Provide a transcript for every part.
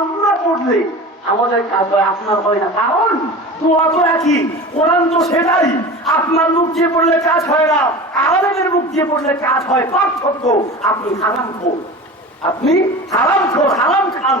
আমরা পড়লে আমাদের কাজ আপনার হয় না। কারণ দোয়া তো একই কোরআন তো আপনার মুখ দিয়ে পড়লে কাজ হয় না, আলেমের মুখ দিয়ে পড়লে কাজ হয়। পার্থক্য, আপনি হারাম আপনি হারাম খোর, হারাম খান।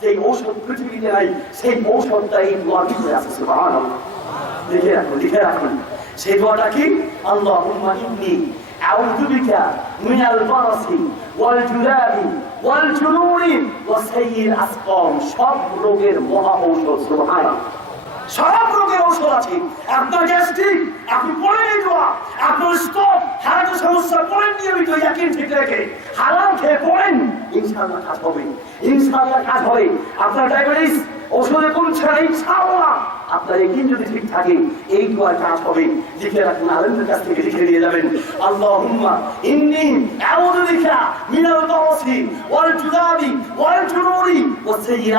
সেই পৃথিবীতে নাই, সেই লিখে রাখুন লিখে রাখুন। সেই দোয়াটা কি? জুলাবি ওয়াল জুনুনি ওয়া সাইয়্যিল আসকাম। সব রোগের মহা ঔষধ, সুবহানাল্লাহ। সব রোগের ঔষধ আছে। আপনার গ্যাস্ট্রিক, আপনি হার্টের সমস্যা ইয়াকিন ঠিক রেখে হালাল খেয়ে পড়েন। ইনশাআল্লাহ কাজ হবে। ইনশাআল্লাহ কাজ হবে। আপনার ডায়াবেটিস ওষুধে কমছে না ইনশাআল্লাহ। আপনার একদিন যদি ঠিক থাকে, এই দোয়ার কাজ হবে। লিখে রাখুন, আলমদের কাছ থেকে লিখে দিয়ে যাবেন। আল্লাহুম্মা ইন্নী আউযু বিকা মিনাল বাওয়াসি ওয়াল জুদাবি ওয়াল জুনুরি ওয়া সাইয়্যিল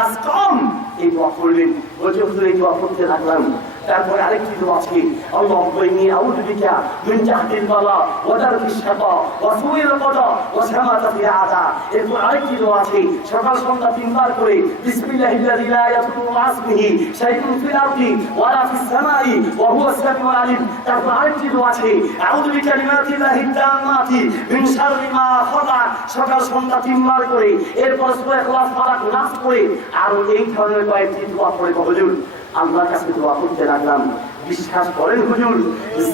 এই দোয়া করলেন। বলছে হুজুর এই দোয়া করতে লাগলাম। তারপরে আরেকটি দোয়া আছে। আল্লাহুম্মা ইন্নী আউযু বিকা মিন জাহদিল বালা ওয়া দারকিশ শাকা ওয়া সুইল কদা ওয়া শামাতাতিল আদা এরপর আরেকটি দোয়া আছে। সকাল সন্ধ্যা তিনবার করে বিসমিল্লাহিল্লাযী লা ইয়াদুররু মা ইসমিহি শাইউন ফিল আরদি ওয়ালা ফিস সামাই ওয়া হুয়া সামিউল আলিম। তারপর আরেকটি দোয়া আছে। আউযু বিকালিমাতিল্লাহি তাম্মাতি মিন শাররি মা খালাক সকাল সন্ধ্যা তিনবার করে। এরপর সূরা ইখলাস ফালাক নাস করে। আর এই ধরনের কয়েকটি দোয়া পড়ে হুজুর আল্লাহর কাছে দোয়া করতে লাগলাম। বিশ্বাস করেন হুজুর,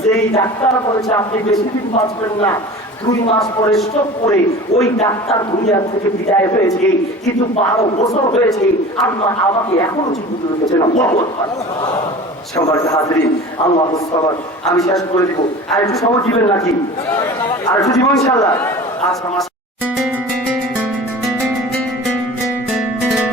যেই ডাক্তার বলেছে আপনি বেশি দিন বাঁচবেন না, দুই মাস পরে স্টপ করে ওই ডাক্তার দুনিয়া থেকে বিদায় হয়েছে, কিন্তু বারো বছর হয়েছে, আল্লাহ আমাকে এখনও জীবিত রেখেছেন। আল্লাহু আমি শেষ করে দিব। আর একটু সময় দিবেন নাকি? আর একটু দিব আচ্ছা আমার